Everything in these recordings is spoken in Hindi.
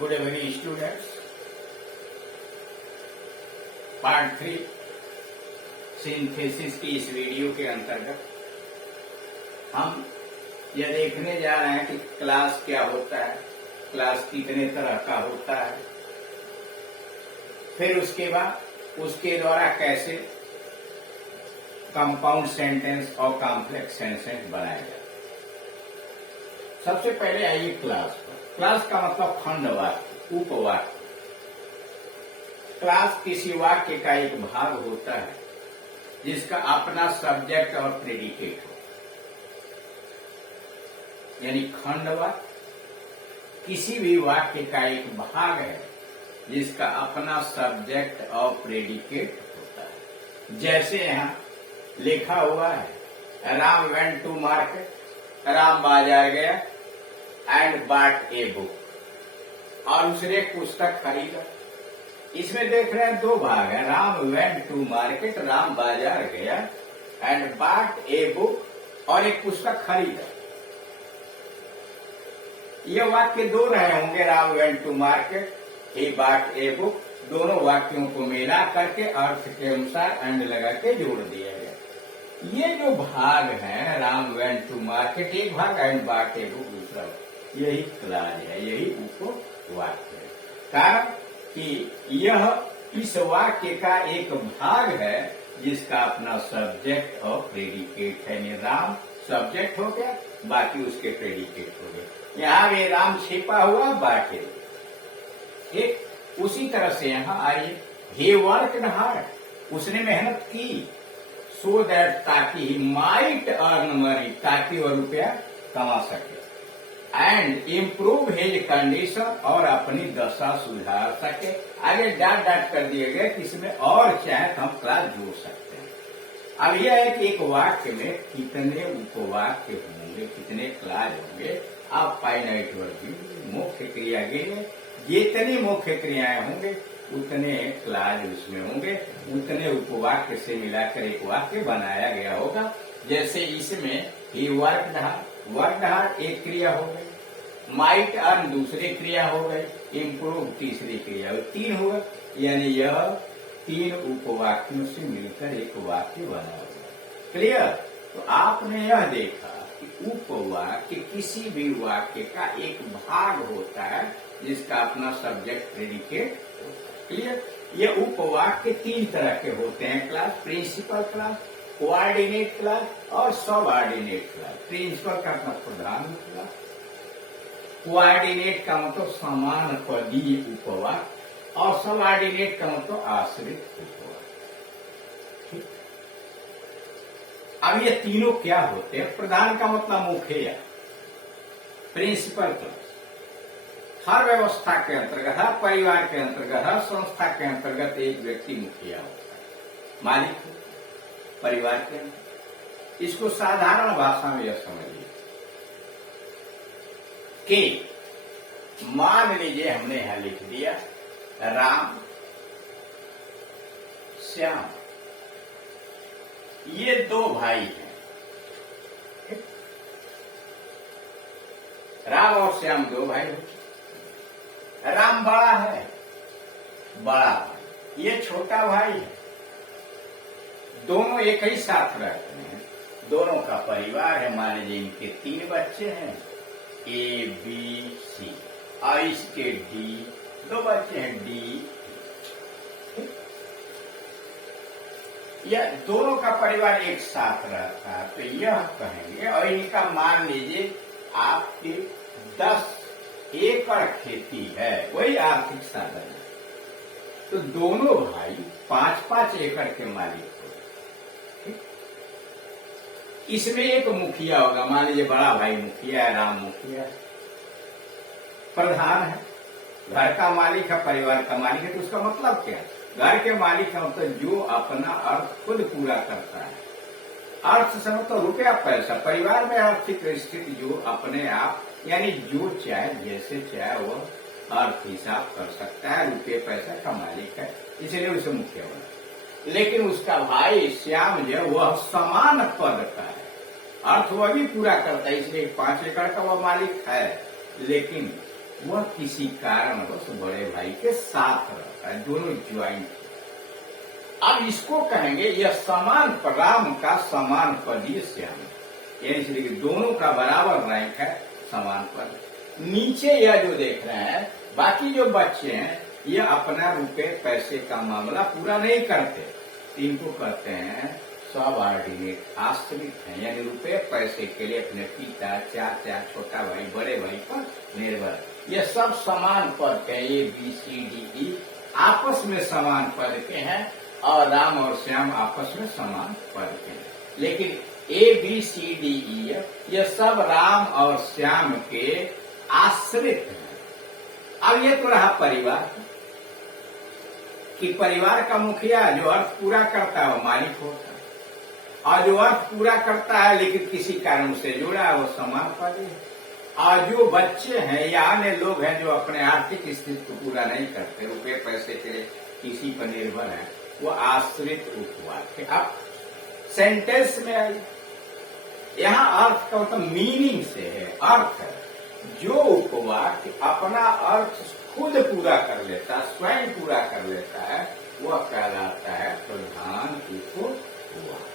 Good evening students. Part 3 synthesis की इस वीडियो के अंतर्गत हम यह देखने जा रहे हैं कि क्लास क्या होता है, क्लास कितने तरह का होता है, फिर उसके बाद उसके द्वारा कैसे कंपाउंड सेंटेंस और कॉम्प्लेक्स सेंटेंस बनाया जाए। सबसे पहले आइए क्लास पर। क्लास का मतलब खंड वाक्य, उपवाक्य। क्लास किसी वाक्य का एक भाग होता है जिसका अपना सब्जेक्ट और प्रेडिकेट हो, यानी खंड वाक्य किसी भी वाक्य का एक भाग है जिसका अपना सब्जेक्ट और प्रेडिकेट होता है। जैसे यहाँ लिखा हुआ है, Ram went to market, Ram बाजार गया, एंड बॉट ए बुक, और उसने एक पुस्तक खरीदा। इसमें देख रहे हैं दो भाग है, Ram went to market, Ram बाजार गया, एंड बॉट ए बुक, और एक पुस्तक खरीदा। ये वाक्य दो रहे होंगे, Ram went to market, he bought a book. दोनों वाक्यों को मिला करके अर्थ के अनुसार एंड लगा के जोड़ दिया गया। ये जो भाग है, राम वेंट टू मार्केट एक भाग, एंड बॉट ए बुक दूसरा, यही क्लाज है, यही उपवाक्य है। कारण कि यह इस वाक्य का एक भाग है जिसका अपना सब्जेक्ट और प्रेडिकेट है। यानी राम सब्जेक्ट हो गया, बाकी उसके प्रेडिकेट हो गए। यहाँ भी राम छिपा हुआ, बाकी ठीक उसी तरह से यहाँ आइए, he worked hard, उसने मेहनत की, so that ताकि he might earn money, ताकि वह रुपया कमा सके, and improve his condition, और अपनी दशा सुधार सके। आगे डाट डाट कर दिए गए कि इसमें और चाहे तो हम क्लास जोड़ सकते हैं। अब यह है कि एक वाक्य में कितने उपवाक्य होंगे, कितने क्लास होंगे, आप फाइनाइट वर्ब मुख्य क्रिया गिने, जितनी मुख्य क्रियाएं होंगे उतने क्लाज उसमें होंगे, उतने उपवाक्य से मिलाकर एक वाक्य बनाया गया होगा। जैसे इसमें he worked hard, worked hard एक क्रिया हो गई, माइट अर्न दूसरी क्रिया हो गई, इम्प्रूव तीसरी क्रिया हो, तीन हुआ। यानी यह तीन उपवाक्यों से मिलकर एक वाक्य बना होगा। क्लियर? तो आपने यह देखा कि उपवाक्य किसी भी वाक्य का एक भाग होता है जिसका अपना सब्जेक्ट प्रेडिकेट होता है। क्लियर? ये उपवाक्य तीन तरह के होते हैं clause, principal clause, coordinate clause और सबऑर्डिनेट क्लास। प्रिंसिपल का मतलब प्रधान क्लास, कोऑर्डिनेट का मतलब समान पदीय उपवाक्य, और सबऑर्डिनेट का मतलब आश्रित उपवाक्य। ठीक? अब ये तीनों क्या होते हैं? प्रधान का मतलब मुखिया, प्रिंसिपल क्लास हर व्यवस्था के अंतर्गत, हर परिवार के अंतर्गत, हर संस्था के अंतर्गत एक व्यक्ति मुखिया होता है, मालिक परिवार के अंदर। इसको साधारण भाषा में यह समझिए कि मान लीजिए हमने यहां लिख दिया राम श्याम, ये दो भाई हैं। राम और श्याम दो भाई होते। राम बड़ा है, बड़ा भाई, ये छोटा भाई है। दोनों एक ही साथ रहते हैं, दोनों का परिवार है। मान लीजिए इनके तीन बच्चे हैं, ए बी सी, और इसके डी, दो बच्चे हैं डी। यह दोनों का परिवार एक साथ रहता है, तो यह कहेंगे। और इनका मान लीजिए आपके 10 एकड़ खेती है, वही आर्थिक साधन है, तो दोनों भाई 5-5 एकड़ के मालिक हो। इसमें एक मुखिया होगा, मान लीजिए बड़ा भाई मुखिया है, राम मुखिया है, प्रधान है, घर का मालिक है, परिवार का मालिक है। तो उसका मतलब क्या है? घर के मालिक का मतलब जो अपना अर्थ खुद पूरा करता है। अर्थ से मतलब रुपया पैसा, परिवार में आर्थिक स्थिति जो अपने आप, यानी जो चाहे जैसे चाहे वह अर्थ हिसाब कर सकता है, रुपये पैसा का मालिक है, इसलिए उसे मुखिया बना। लेकिन उसका भाई श्याम जो वह समान पद का है, अर्थ वह भी पूरा करता है, इसलिए 5 एकड़ का वह मालिक है, लेकिन वह किसी कारणवश बड़े भाई के साथ रहता है, दोनों ज्वाइंट। अब इसको कहेंगे यह समान राम का समान पदीय श्याम, यानी इसलिए दोनों का बराबर रैंक है, समान पद। नीचे यह जो देख रहे हैं बाकी जो बच्चे हैं ये अपना रुपए पैसे का मामला पूरा नहीं करते, इनको कहते हैं सबऑर्डिनेट, आश्रित हैं, यानी रुपए पैसे के लिए अपने पिता, चाचा, छोटा भाई, बड़े भाई पर निर्भर। ये सब समान पद के, A B C D E आपस में समान पद के हैं और राम और श्याम आपस में समान पद के हैं, लेकिन A B C D E ये सब राम और श्याम के आश्रित हैं। अब ये तो रहा परिवार, कि परिवार का मुखिया जो अर्थ पूरा करता है वो मालिक होता है, और जो अर्थ पूरा करता है लेकिन किसी कारण से जुड़ा है वो समान पद है। और जो बच्चे हैं या अन्य लोग हैं जो अपने आर्थिक स्थिति को पूरा नहीं करते, रुपये पैसे के लिए किसी पर निर्भर है, वो आश्रित उपवाक्य। अब सेंटेंस में आई, यहाँ अर्थ का मतलब मीनिंग से है, अर्थ है। जो उपवाक्य अपना अर्थ खुद पूरा कर लेता, स्वयं पूरा कर लेता है, वह कहलाता है प्रधान उपवाक्य।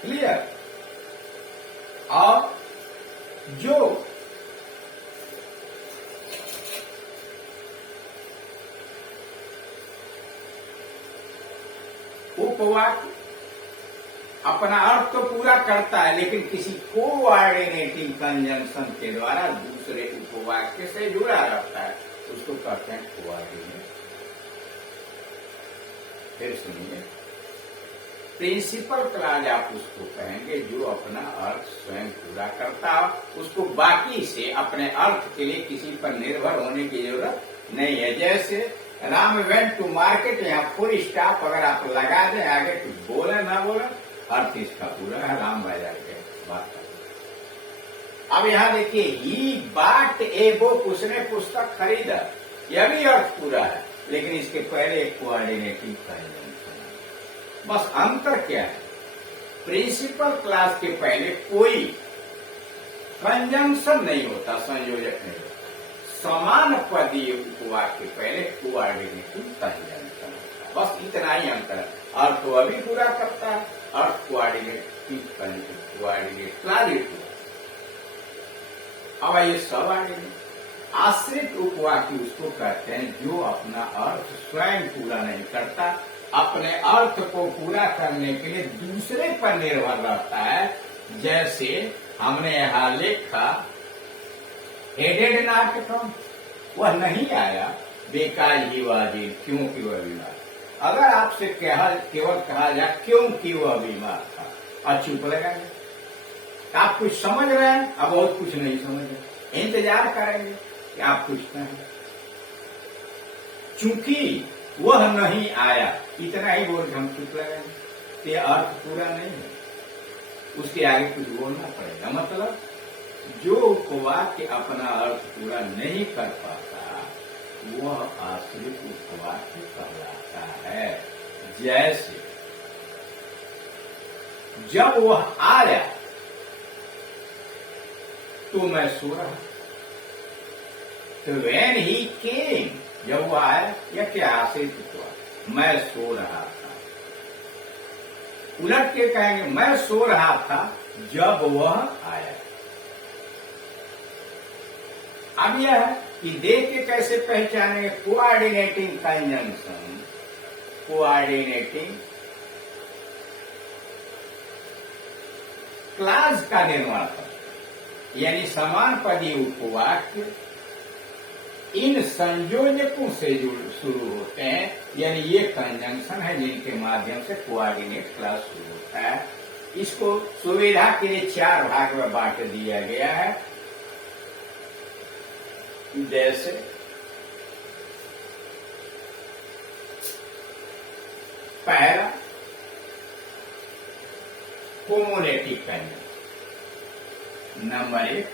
क्लियर? और जो उपवाक्य अपना अर्थ तो पूरा करता है लेकिन किसी कोऑर्डिनेटिंग कंजंक्शन के द्वारा दूसरे उपवाक्य से जुड़ा रहता है, उसको कहते हैं कोऑर्डिनेट। फिर सुनिए, प्रिंसिपल क्लॉज आप उसको कहेंगे जो अपना अर्थ स्वयं पूरा करता हो, उसको बाकी से अपने अर्थ के लिए किसी पर निर्भर होने की जरूरत नहीं है। जैसे राम वेंट टू मार्केट, यहाँ फुल स्टॉप अगर आप लगा दें, आगे कुछ बोले ना बोले, अर्थ इसका पूरा है, राम बाजार के बात कर। अब यहाँ देखिए, ही बाट ए बुक, उसने पुस्तक खरीदा, यह भी अर्थ पूरा है, लेकिन इसके पहले एक कोऑर्डिनेटिंग कंजंक्शन है। बस अंतर क्या है, प्रिंसिपल क्लास के पहले कोई कंजंक्शन नहीं होता, संयोजक नहीं होता। समान पदीय उपवाक्य के पहले कोऑर्डिनेटिंग कंजंक्शन होता है, बस इतना ही अंतर है। अर्थ वह भी पूरा करता है, अर्थ कोऑर्डिनेट क्लॉज। अब ये सबऑर्डिनेट आश्रित उपवाक्य उसको कहते हैं जो अपना अर्थ स्वयं पूरा नहीं करता, अपने अर्थ को पूरा करने के लिए दूसरे पर निर्भर रहता है। जैसे हमने यहाँ लिखा हेडेड नाटकम, वह नहीं आया बिकॉज़ ही वाज इल, क्योंकि वह बीमार। अगर आपसे केवल कहा जाए क्योंकि वह बीमार था, और चुप लगाएंगे, आप कुछ समझ रहे हैं, अब बहुत कुछ नहीं समझ रहे, इंतजार करेंगे कि आप कुछ कहें। चूंकि वह नहीं आया, इतना ही बोल के हम चुप लगाएंगे, ये अर्थ पूरा नहीं है, उसके आगे कुछ बोलना पड़ेगा। मतलब जो उपवाक्य अपना अर्थ पूरा नहीं कर पाता वह आश्रित उपवाक्य कहलाता है। जैसे जब वह आया तो मैं सो रहा, तो when he came, जब वह आया, यह क्या आश्रित उपवाक्य, मैं सो रहा था। उलट के कहेंगे मैं सो रहा था जब वह आया। अब यह है कि देख के कैसे पहचानेंगे, कोऑर्डिनेटिंग कंजंक्शन, कोऑर्डिनेटिंग क्लॉज का निर्माण कर, यानी समान पदी उपवाक्य इन संयोजकों से शुरू होते हैं, यानी ये कंजंक्शन है जिनके माध्यम से कोऑर्डिनेट क्लॉज शुरू होता है। इसको सुविधा के लिए 4 भाग में बांट दिया गया है। जैसे पहला cumulative conjunction, number 1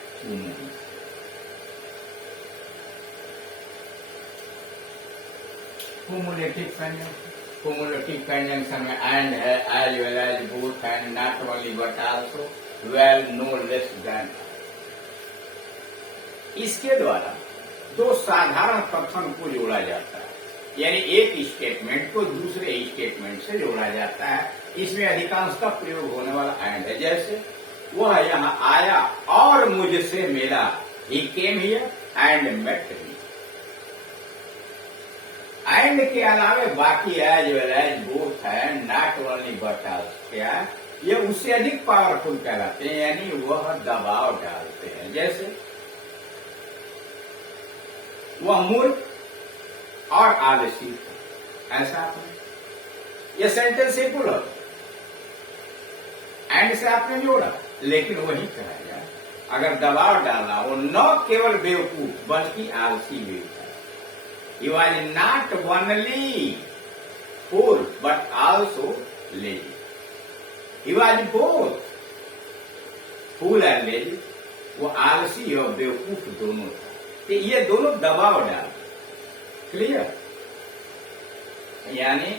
cumulative conjunction. Cumulative conjunction में एंड है, as well as, both and, not only but also, well, no less than. इसके द्वारा दो साधारण कथन को जोड़ा जाता है, यानी एक स्टेटमेंट को दूसरे स्टेटमेंट से जोड़ा जाता है। इसमें अधिकांशतः प्रयोग होने वाला एंड है, जैसे वह यहाँ आया और मुझसे मिला, he came here and met me. And के अलावे बाकी एज वेल एज, बोथ है, नॉट ओनली बट आल्सो, क्या ये उससे अधिक पावरफुल कहलाते हैं, यानी वह दबाव डालते हैं। जैसे वह मूर्ख और आलसी था, ऐसा आपने, यह सेंटेंस सिंपल हो, एंड से आपने जोड़ा, लेकिन वही कहा गया अगर दबाव डालना, वो न केवल बेवकूफ बल्कि आलसी भी था। He was not only fool but also lazy. He was both fool and lazy. वो आलसी और बेवकूफ दोनों था, तो ये दोनों दबाव डाल, क्लियर। यानी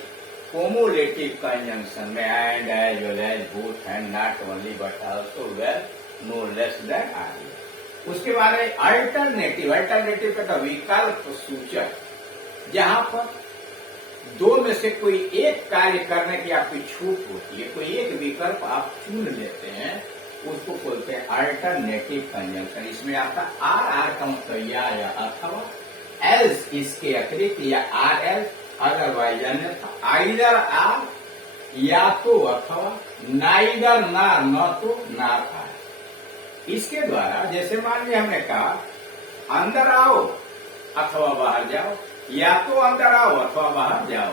कोमुलेटिव कंजंक्शन में and, as well as, both and, not only but also, well, no less than आदि। उसके बाद है अल्टरनेटिव। अल्टरनेटिव का विकल्प सूचक, जहां पर दो में से कोई एक कार्य करने की आपकी छूट होती है, कोई एक विकल्प आप चुन लेते हैं, उसको बोलते हैं अल्टरनेटिव कंजंक्शन। इसमें आपका आर का मतलब या अथवा, एल्स इसके अतिरिक्त, या आर एल्स अदरवाइज अन्यथा, आइदर आर या तो अथवा, नाइदर नार न तो नार आर। इसके द्वारा जैसे मान लीजिए हमने कहा अंदर आओ अथवा बाहर जाओ, या तो अंदर आओ अथवा बाहर जाओ,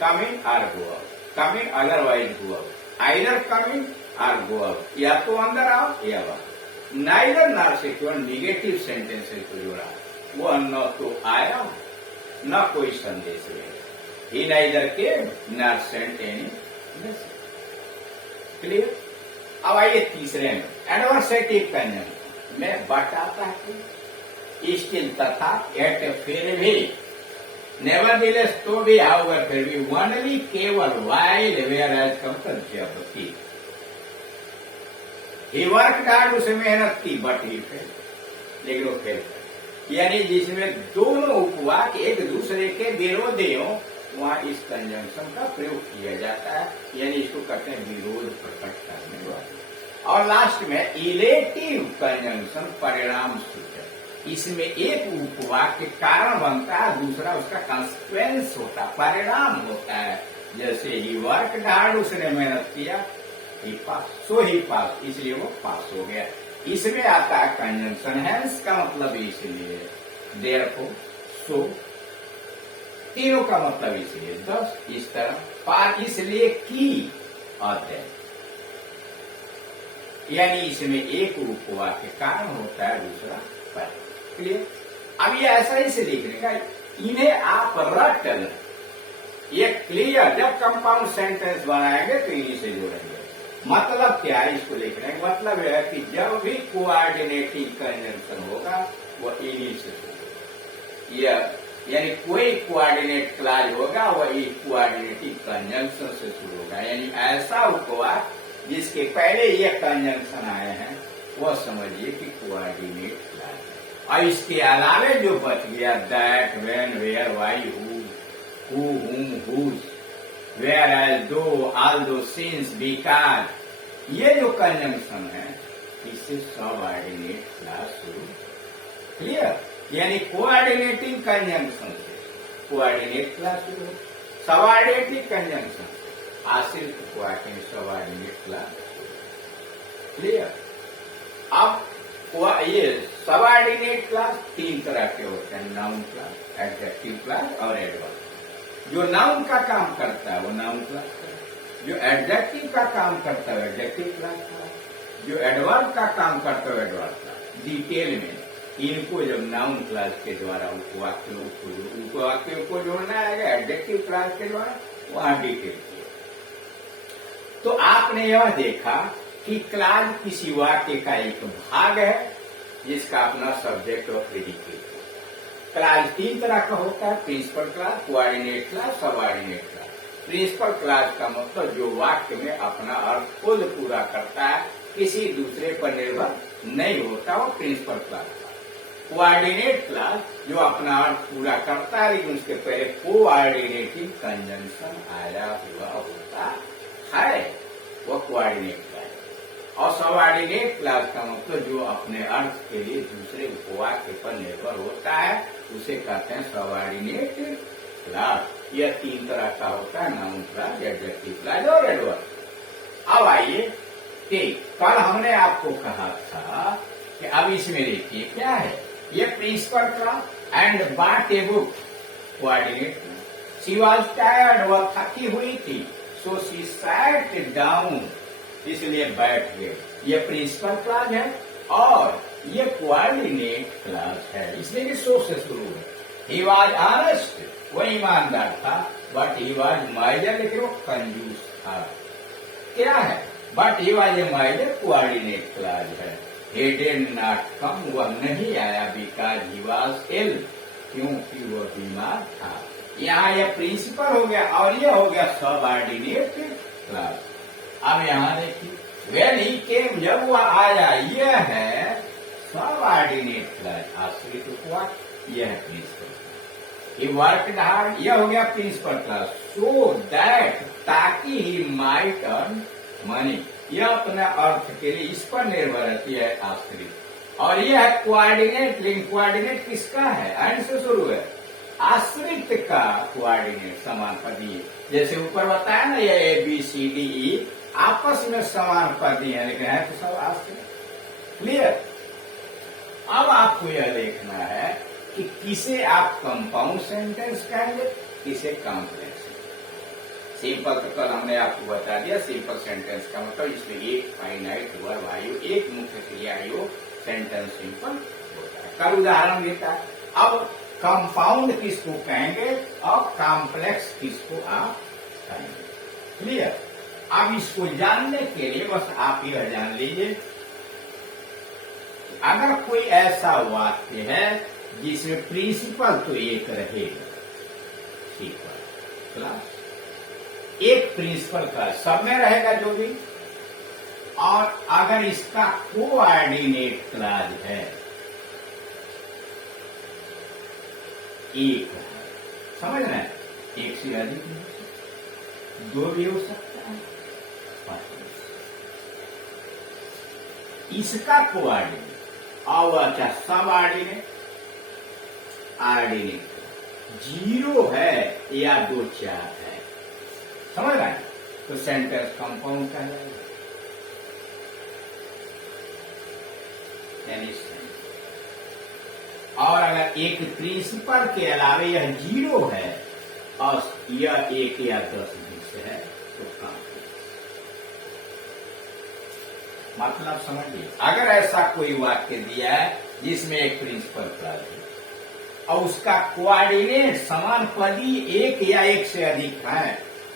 come in or go out, come in otherwise go out, either come in or go out, या तो अंदर आओ या बाहर। नाइदर नार से केवल निगेटिव सेंटेंसेस को जोड़ा, वह न तो आया न कोई संदेश ले, he neither came nor sent any message, clear. अब आइए तीसरे में, एडवर्सेटिव कंजंक्शन में बट आता है, स्टिल तथा, एट फिर भी, नेवरदीलेस तो भी, हाउएवर फिर भी, ओनली केवल, व्हाइल, वेयर एज का मतलब जबकि, ही वर्क हार्ड, उसने मेहनत की, बट ही फेल, लेकिन वो फेल कर, यानी जिसमें दोनों उपवाक एक दूसरे के विरोधी हो, वहां इस कंजंक्शन का प्रयोग किया जाता है, यानी इसको कहते हैं विरोध प्रकट करने वाले। और लास्ट में इलेटिव कंजंक्शन, परिणाम सूचक। इसमें एक उपवाक के कारण बनता है, दूसरा उसका कंसिक्वेंस होता है, परिणाम होता है। जैसे ही वर्क हार्ड, उसने मेहनत किया, ही पास, सो ही पास, इसलिए वो पास हो गया। इसमें आता है कंजंक्शन हैंस का मतलब इसलिए, देयरफॉर, सो, तीनों का मतलब इसलिए, दस, इस तरह, पार इसलिए की, अतः, यानी इसमें एक उपवाक के कारण होता है, दूसरा पर, क्लियर। अब ये ऐसा ही से लिखने का, इन्हें आप रट लें, ये क्लियर। जब कंपाउंड सेंटेंस बनाएंगे तो इन्हीं से जोड़ेंगे। मतलब क्या है इसको लिखने का मतलब यह है कि जब भी कोऑर्डिनेटिव कंजंक्शन होगा वो इन्हीं से होगा, यानी कोई कोऑर्डिनेट क्लॉज होगा वही कोऑर्डिनेटिव कंजंक्शन से शुरू होगा। यानी ऐसा उपवाक जिसके पहले ये कंजंक्शन आए हैं वह समझिए कि कोऑर्डिनेट क्लॉज है। और इसके अलावे जो बच गया that, when, where, why, who, whom, whose, whereas, though, although, since, because, ये जो कंजंक्शन है इससे सबऑर्डिनेट क्लॉज शुरू, क्लियर। यानी कोऑर्डिनेटिंग कंजंक्शन से कोऑर्डिनेट क्लॉज शुरू, सबऑर्डिनेटिव कंजंक्शन से आश्रित सबऑर्डिनेट क्लॉज, क्लियर। अब ये सबऑर्डिनेट क्लॉज तीन तरह के होते हैं, नाउन क्लॉज, एडजेक्टिव क्लॉज और एडवर्ब। जो नाउन का काम करता है वो नाउन क्लॉज का, जो एडजेक्टिव का काम करता है एडजेक्टिव क्लॉज का, जो एडवर्ब का काम करता है एडवर्ब का। डिटेल में इनको जब नाउन क्लॉज के द्वारा उपवाक्यों को जोड़ना है एडजेक्टिव क्लॉज के द्वारा, वहां डिटेल किया। तो आपने यह देखा कि क्लॉज किसी वाक्य का एक भाग है जिसका अपना सब्जेक्ट और प्रेडिकेट है। क्लॉज तीन तरह का होता है, principal clause, coordinate clause, subordinate clause. Principal clause का मतलब जो वाक्य में अपना अर्थ खुद पूरा करता है, किसी दूसरे पर निर्भर नहीं होता, वो प्रिंसिपल क्लास। कोऑर्डिनेट क्लास जो अपना अर्थ पूरा करता है लेकिन उसके पहले कोऑर्डिनेटिंग कंजंक्शन आया हुआ होता है, वो कोऑर्डिनेट क्लास। और सबऑर्डिनेट क्लास का मतलब जो अपने अर्थ के लिए दूसरे उपवाक्य पर निर्भर होता है उसे कहते हैं सबऑर्डिनेट क्लास। यह तीन तरह का होता है, नाउन क्लास, एडजेक्टिव क्लास और एडवर्ब। अब आइए कि कल हमने आपको कहा था कि अब इसमें देखिए क्या है, ये principal clause and bought a book coordinate clause. She was tired, वह थकी हुई थी, सो शी सैट डाउन, इसलिए बैठ गए। ये प्रिंसिपल क्लास है और ये कोऑर्डिनेट क्लास है, इसलिए कि सो से शुरू है। ही वॉज ऑनेस्ट, वह ईमानदार था, बट ही वॉज माइजर, लेकिन वो कंजूस था। क्या है? But he was a माइजर, coordinate class है। He did not come, वह नहीं आया, because he was ill, क्योंकि वह बीमार था। यहाँ यह प्रिंसिपल हो गया और यह हो गया सबऑर्डिनेट क्लास। अब यहाँ देखिए, when he came, जब वह आया, यह है सबऑर्डिनेट क्लास, आश्रित उपवाक, यह है principal clause. He worked hard, यह हो गया प्रिंसिपल क्लास, so that, ताकि he might earn money, यह अपने अर्थ के लिए इस पर निर्भर रहती है, आश्रित। और यह है कोऑर्डिनेट, लेकिन कोऑर्डिनेट किसका है? एंड से शुरू है, आश्रित का कोऑर्डिनेट समान पदीय। जैसे ऊपर बताया ना, ये A B C D E आपस में समान पदीय है, लेकिन है तो सब आश्रित। क्लियर? अब आपको यह देखना है कि किसे आप कंपाउंड सेंटेंस कहेंगे, किसे कॉम्प्लेक्स। सिंपल तो कल हमने आपको बता दिया, सिंपल सेंटेंस का मतलब इसमें एक फाइनाइट वर्ब आयु, एक मुख्य क्रिया आयु, सेंटेंस सिंपल होता है। कल उदाहरण देता है। अब कंपाउंड किसको कहेंगे और कॉम्प्लेक्स किसको आप कहेंगे। क्लियर? अब इसको जानने के लिए बस आप यह जान लीजिए, अगर कोई ऐसा वाक्य है जिसमें प्रिंसिपल तो एक रहेगा, ठीक है, क्लास एक प्रिंसिपल क्लास सब में रहेगा जो भी, और अगर इसका कोऑर्डिनेट क्लास है एक है, समझ रहे हैं? एक से अधिक नहीं हो सकता, दो भी हो सकता है, इसका कोऑर्डिनेट और क्या सब ऑर्डिनेट, ऑर्डिनेट जीरो है या दो चार है, समझ रहे हैं? तो सेंटेंस कंपाउंड कहलाएगा। और अगर एक प्रिंसिपल के अलावे यह जीरो है और यह एक या 10 बीच है तो कॉम्प्लेक्स। मतलब समझिए, अगर ऐसा कोई वाक्य दिया है जिसमें एक प्रिंसिपल क्लास है और उसका कोऑर्डिनेट समान पदी एक या एक से अधिक है,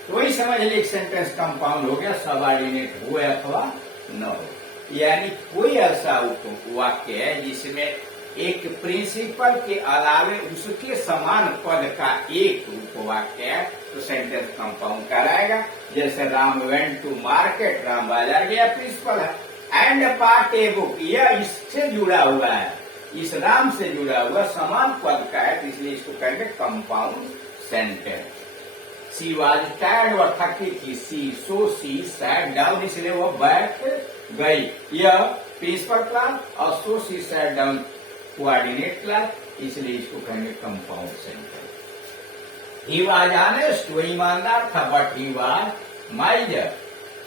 तो वही समझ लीजिए एक सेंटेंस कंपाउंड हो गया, सबऑर्डिनेट हो अथवा न हो। यानी कोई ऐसा वाक्य है जिसमें एक प्रिंसिपल के अलावे उसके समान पद का एक उपवाक्य है तो सेंटेंस कंपाउंड कहलाएगा। जैसे Ram went to market, Ram बाजार गया, प्रिंसिपल है। एंड बॉट ए बुक, यह इससे जुड़ा हुआ है, इस राम से जुड़ा हुआ समान पद का है, इसलिए इसको कहेंगे compound sentence. She was tired, वह थकी थी, सी सैट डाउन, इसलिए वो बैठ गई, यह प्रिंसिपल क्लास, और so she sat down coordinate clause, इसलिए इसको कहेंगे compound sentence. He was honest, वह ईमानदार था, बट ही वॉज माइजर,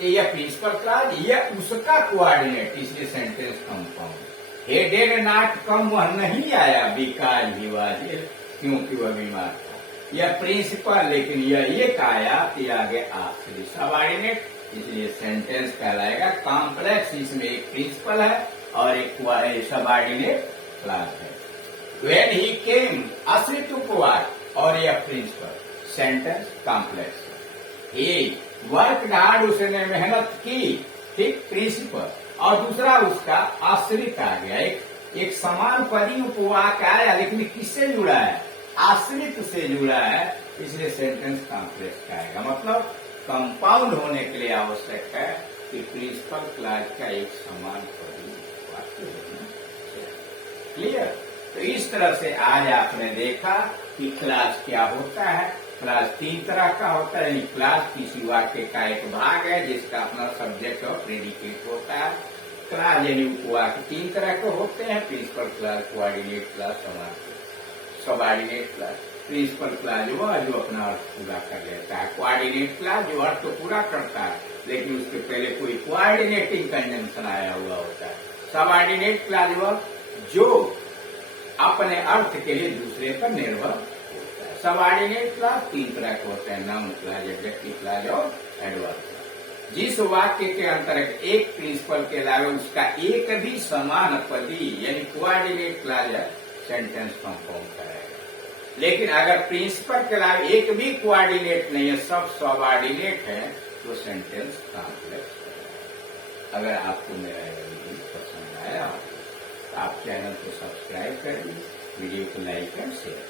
यह प्रिंसिपल क्लास, यह उसका कोऑर्डिनेट, इसलिए sentence compound. He did not come, वह नहीं आया, बिकॉज ही वॉज इल, क्योंकि वह बीमार था। यह प्रिंसिपल, लेकिन यह एक आया तो आगे आखिरी सबऑर्डिनेट, इसलिए सेंटेंस कहलाएगा कॉम्प्लेक्स। इसमें एक प्रिंसिपल है और एक सबऑर्डिनेट क्लास है। व्हेन ही केम, आश्रित उपवाद, और यह प्रिंसिपल, सेंटेंस कॉम्प्लेक्स। ही वर्क हार्ड, उसने मेहनत की, ठीक, प्रिंसिपल। और दूसरा उसका आश्रित आ गया, एक समान पदी उपवाक आया, लेकिन किससे जुड़ा है? आश्रित से जुड़ा है, इसलिए सेंटेंस कॉम्प्लेक्स का आएगा। मतलब कंपाउंड होने के लिए आवश्यक है कि प्रिंसिपल क्लॉज का एक समान पदी वाक्य होना चाहिए। क्लियर? तो इस तरह से आज आपने देखा कि क्लॉज क्या होता है। क्लॉज 3 तरह का होता है, यानी क्लॉज किसी वाक्य का एक भाग है जिसका अपना सब्जेक्ट और प्रेडिकेट होता है। क्लॉज यानी उपवाक्य 3 तरह के होते हैं, principal clause, coordinate clause, subordinate clause. Principal clause वह जो अपना अर्थ पूरा कर लेता है, कोऑर्डिनेट क्लॉज जो अर्थ तो पूरा करता है लेकिन उसके पहले कोई कोऑर्डिनेटिंग कंजंक्शन आया हुआ होता है। सबऑर्डिनेट क्लॉज वह जो अपने अर्थ के लिए दूसरे पर निर्भर होता है। सबऑर्डिनेट क्लॉज 3 तरह के होते हैं, नाउन क्लॉज, एडजेक्टिव क्लॉज और एडवर्ब क्लॉज। जिस वाक्य के अंतर्गत एक प्रिंसिपल के अलावा उसका एक भी समान पदी यानी कोऑर्डिनेट क्लॉज है, सेंटेंस कंफर्म करेगा। लेकिन अगर प्रिंसिपल के अलावा एक भी कोऑर्डिनेट नहीं है, सब सबऑर्डिनेट है, तो सेंटेंस कॉम्प्लेक्स करेगा। अगर आपको मेरा वीडियो पसंद आया तो आप चैनल को सब्सक्राइब कर दीजिए, वीडियो को लाइक एंड शेयर।